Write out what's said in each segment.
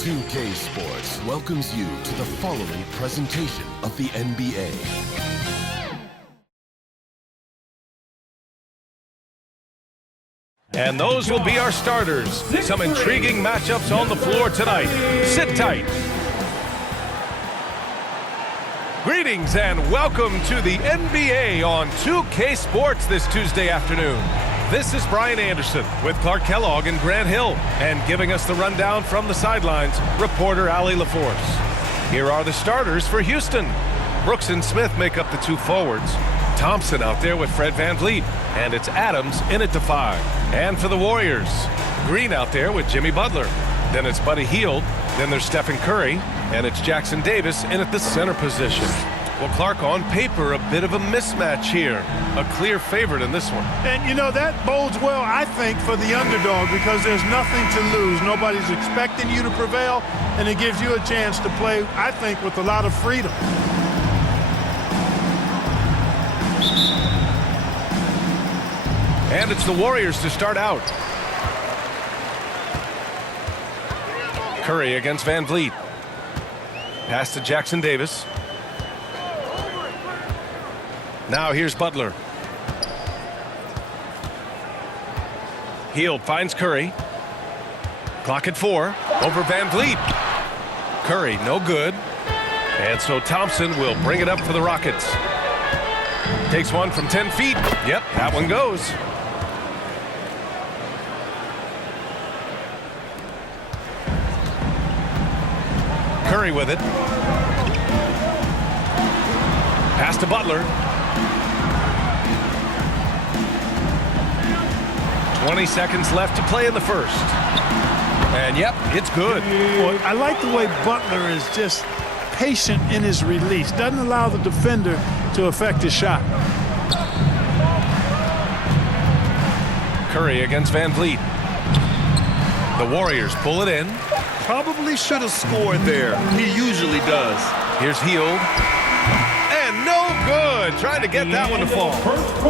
2K Sports welcomes you to the following presentation of the NBA. And those will be our starters. Some intriguing matchups on the floor tonight. Sit tight. Greetings and welcome to the NBA on 2K Sports this Tuesday afternoon. This is Brian Anderson with Clark Kellogg and Grant Hill. And giving us the rundown from the sidelines, reporter Allie LaForce. Here are the starters for Houston. Brooks and Smith make up the two forwards. Thompson out there with Fred VanVleet. And it's Adams in at the 5. And for the Warriors, Green out there with Jimmy Butler. Then it's Buddy Hield. Then there's Stephen Curry. And it's Jackson Davis in at the center position. Well, Clark, on paper, a bit of a mismatch here. A clear favorite in this one. And, you know, that bodes well, I think, for the underdog because there's nothing to lose. Nobody's expecting you to prevail, and it gives you a chance to play, I think, with a lot of freedom. And it's the Warriors to start out. Curry against VanVleet. Pass to Jackson Davis. Now here's Butler. Hield finds Curry. Clock at 4. Over VanVleet. Curry, no good. And so Thompson will bring it up for the Rockets. Takes one from 10 feet. Yep, that one goes. Curry with it. Pass to Butler. 20 seconds left to play in the first. And yep, it's good. Boy, I like the way Butler is just patient in his release. Doesn't allow the defender to affect his shot. Curry against VanVleet. The Warriors pull it in. Probably should have scored there. He usually does. Here's Hield. And no good. Trying to get that one to fall.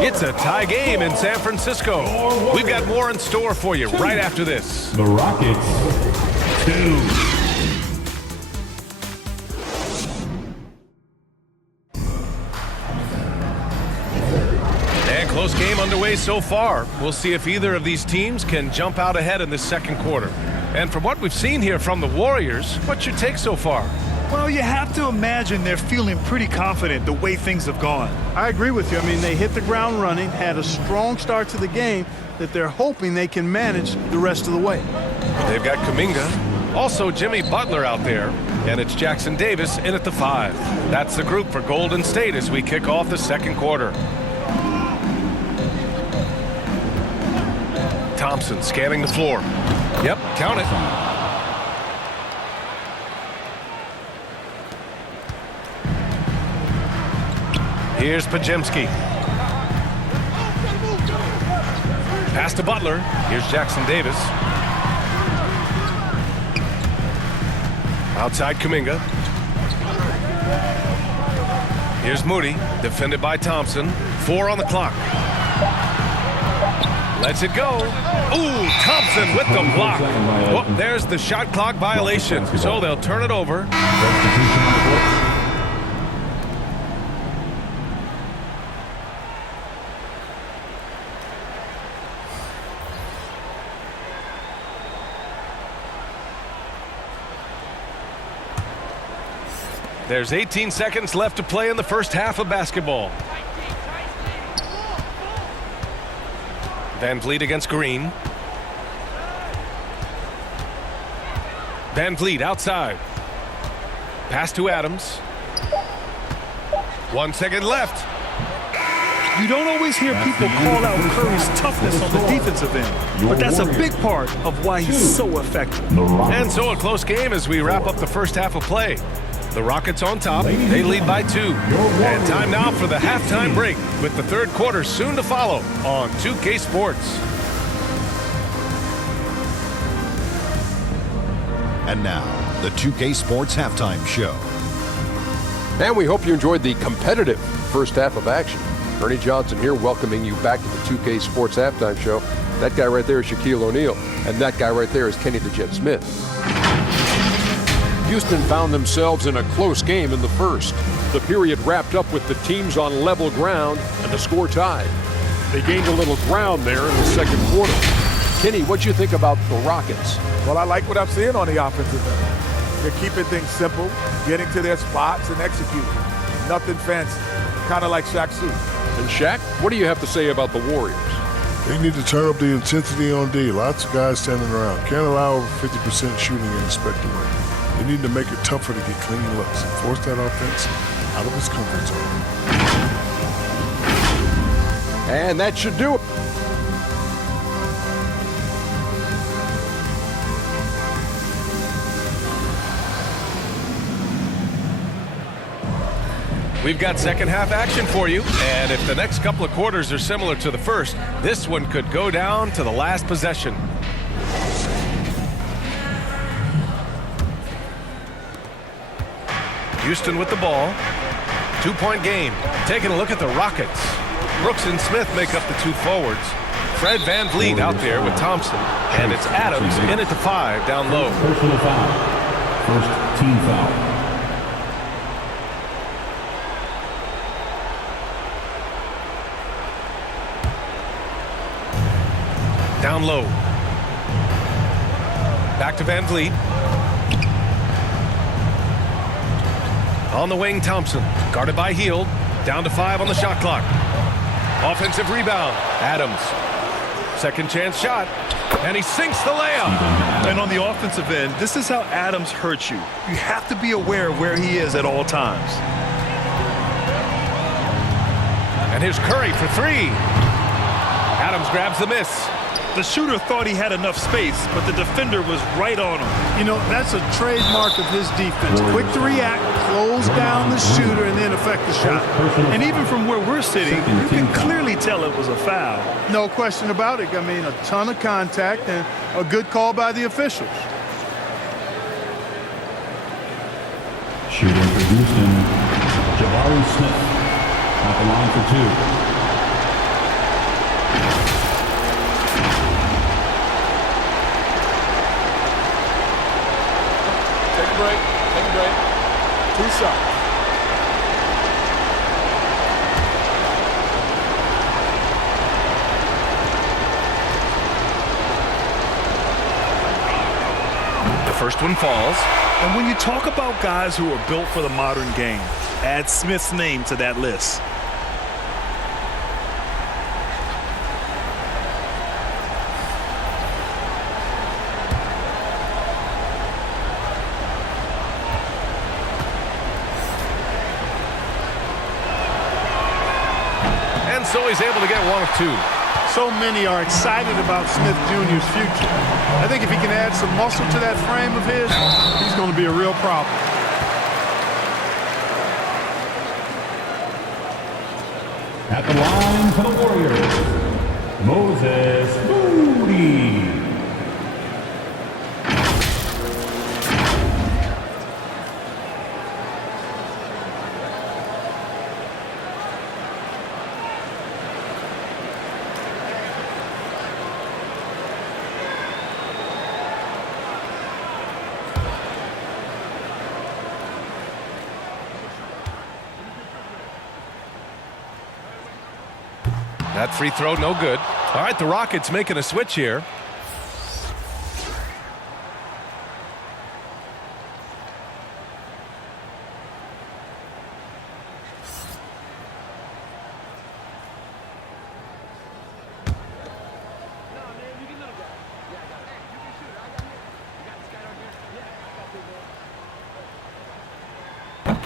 It's a tie game in San Francisco. We've got more in store for you right after this. The Rockets, 2. Close game underway so far. We'll see if either of these teams can jump out ahead in this second quarter. And from what we've seen here from the Warriors, what's your take so far? Well, you have to imagine they're feeling pretty confident the way things have gone. I agree with you. I mean, they hit the ground running, had a strong start to the game that they're hoping they can manage the rest of the way. They've got Kuminga, also Jimmy Butler out there, and it's Jackson Davis in at the 5. That's the group for Golden State as we kick off the second quarter. Thompson scanning the floor. Yep, count it. Here's Pajemski. Pass to Butler. Here's Jackson Davis. Outside Kuminga. Here's Moody, defended by Thompson. 4 on the clock. Lets it go. Ooh, Thompson with the block. Oh, there's the shot clock violation. So they'll turn it over. There's 18 seconds left to play in the first half of basketball. VanVleet against Green. VanVleet outside. Pass to Adams. 1 second left. You don't always hear people call out Curry's toughness on the defensive end, but that's a big part of why he's so effective. And so a close game as we wrap up the first half of play. The Rockets on top. They lead by 2. And time now for the halftime break with the third quarter soon to follow on 2K Sports. And now, the 2K Sports Halftime Show. And we hope you enjoyed the competitive first half of action. Ernie Johnson here welcoming you back to the 2K Sports Halftime Show. That guy right there is Shaquille O'Neal, and that guy right there is Kenny the Jet Smith. Houston found themselves in a close game in the first. The period wrapped up with the teams on level ground and the score tied. They gained a little ground there in the second quarter. Kenny, what do you think about the Rockets? Well, I like what I'm seeing on the offensive end. They're keeping things simple, getting to their spots and executing. Nothing fancy, kind of like Shaq's suit. And Shaq, what do you have to say about the Warriors? They need to turn up the intensity on D. Lots of guys standing around. Can't allow over 50% shooting in the spectrum rate. They need to make it tougher to get clean looks and force that offense out of its comfort zone. And that should do it. We've got second half action for you, and if the next couple of quarters are similar to the first, this one could go down to the last possession. Houston with the ball. 2-point game. Taking a look at the Rockets. Brooks and Smith make up the two forwards. Fred VanVleet out there with Thompson, and it's Adams in at the 5 down low. Personal foul. First team foul. Down low. Back to VanVleet. On the wing, Thompson. Guarded by Hield. Down to 5 on the shot clock. Offensive rebound. Adams. Second chance shot. And he sinks the layup. And on the offensive end, this is how Adams hurts you. You have to be aware of where he is at all times. And here's Curry for 3. Adams grabs the miss. The shooter thought he had enough space, but the defender was right on him. You know, that's a trademark of his defense. Quick to react, close down the shooter, and then affect the shot. And even from where we're sitting, you can clearly tell it was a foul. No question about it. I mean, a ton of contact and a good call by the officials. Shooting for Houston, Jabari Smith at the line for 2. Take a break. 2 shots. The first one falls. And when you talk about guys who are built for the modern game, add Smith's name to that list. So he's able to get 1 of 2. So many are excited about Smith Jr.'s future. I think if he can add some muscle to that frame of his, he's going to be a real problem. At the line for the Warriors, Moses Moody. That free throw, no good. All right, the Rockets making a switch here.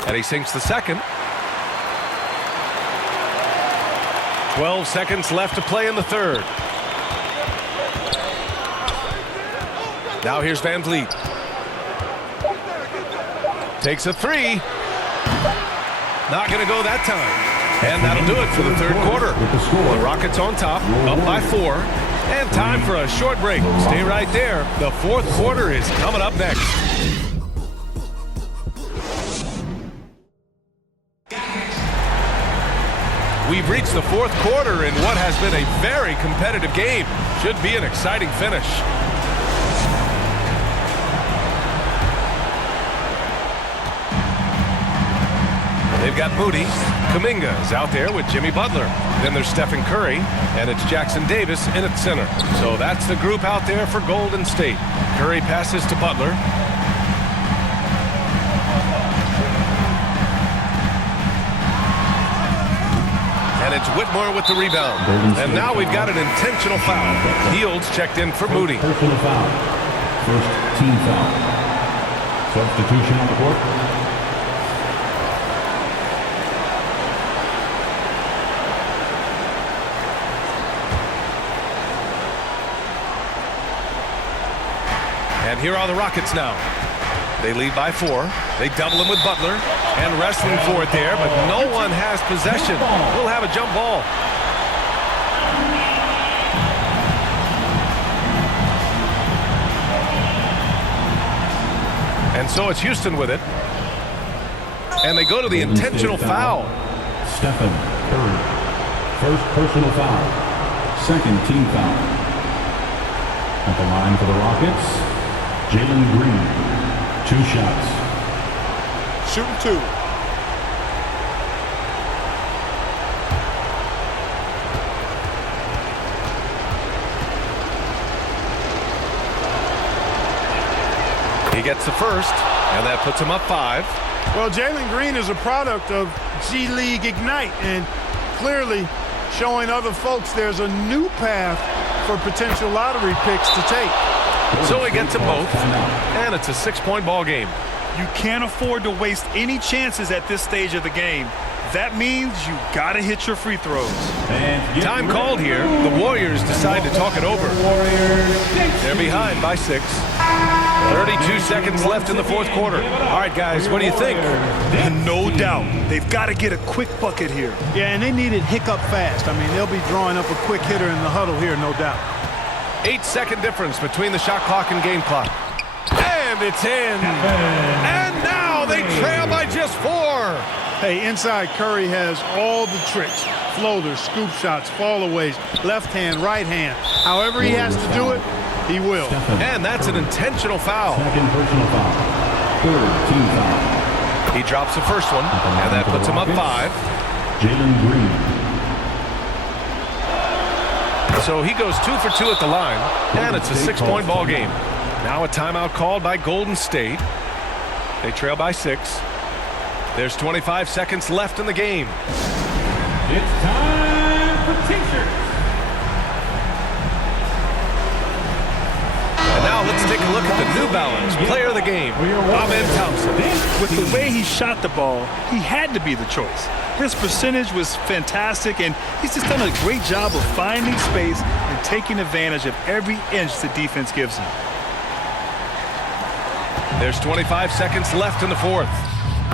And he sinks the second. 12 seconds left to play in the third. Now here's VanVleet. Takes a 3. Not going to go that time. And that'll do it for the third quarter. The Rockets on top, up by 4. And time for a short break. Stay right there. The fourth quarter is coming up next. We've reached the fourth quarter in what has been a very competitive game. Should be an exciting finish. We've got Moody. Kuminga is out there with Jimmy Butler. Then there's Stephen Curry, and it's Jackson Davis in at center. So that's the group out there for Golden State. Curry passes to Butler. And it's Whitmore with the rebound. And now we've got an intentional foul. Fields checked in for Moody. Personal foul. First team foul. Substitution on the court. And here are the Rockets now. They lead by 4. They double him with Butler and wrestling for it there, but no one has possession. We'll have a jump ball. And so it's Houston with it. And they go to the intentional foul. Stephen Curry. First personal foul. Second team foul. At the line for the Rockets, Jalen Green. 2 shots. Shooting 2. He gets the first, and that puts him up 5. Well, Jalen Green is a product of G League Ignite, and clearly showing other folks there's a new path for potential lottery picks to take. So he gets them both, and it's a 6-point ball game. You can't afford to waste any chances at this stage of the game. That means you gotta hit your free throws. Time called here. The Warriors decide to talk it over. They're behind by 6. 32 seconds left in the fourth quarter. All right, guys, what do you think? No doubt. They've got to get a quick bucket here. Yeah, and they need it hiccup fast. I mean, they'll be drawing up a quick hitter in the huddle here, no doubt. 8-second difference between the shot clock and game clock. And it's in. And now they trail by just 4. Hey, inside Curry has all the tricks. Floaters, scoop shots, fallaways, left hand, right hand. However he has to do it, he will. And that's an intentional foul. Second personal foul. Third team foul. He drops the first one, and that puts him up 5. Jalen Green. So he goes 2 for 2 at the line, and it's a 6-point ball game. Now a timeout called by Golden State. They trail by 6. There's 25 seconds left in the game. It's time for t-shirts. And now let's take a look at the New Balance player of the game, Ahmed Thompson. With the way he shot the ball, he had to be the choice. His percentage was fantastic, and he's just done a great job of finding space and taking advantage of every inch the defense gives him. There's 25 seconds left in the fourth.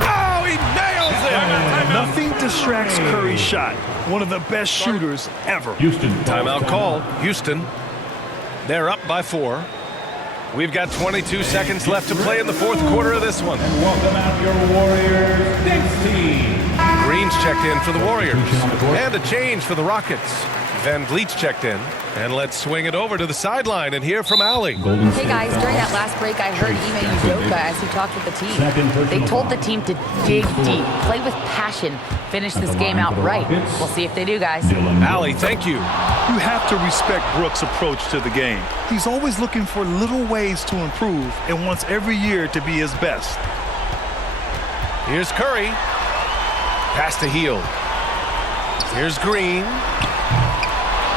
Oh, he nails it! Nothing distracts Curry's shot. One of the best shooters ever. Houston. Timeout called. Houston. They're up by 4. We've got 22 seconds left to play in the fourth quarter of this one. And welcome out your Warriors next team. Green's checked in for the Warriors. And a change for the Rockets. Van Vliet's checked in. And let's swing it over to the sideline and hear from Allie. Hey guys, during that last break, I heard Ime Udoka as he talked with the team. They told the team to dig deep, play with passion, finish this game out right. We'll see if they do, guys. Allie, thank you. You have to respect Brooks' approach to the game. He's always looking for little ways to improve and wants every year to be his best. Here's Curry. Pass to Hield. Here's Green.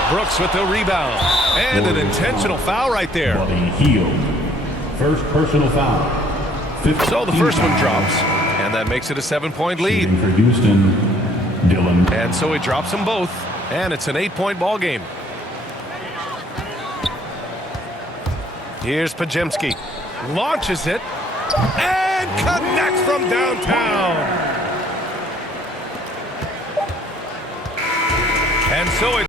Brooks with the rebound. And an intentional foul right there. Hield. First personal foul. So the first one drops. And that makes it a 7-point lead. For Houston, Dylan. And so he drops them both. And it's an 8-point ball game. Here's Pajemski. Launches it. And connects from downtown. And so it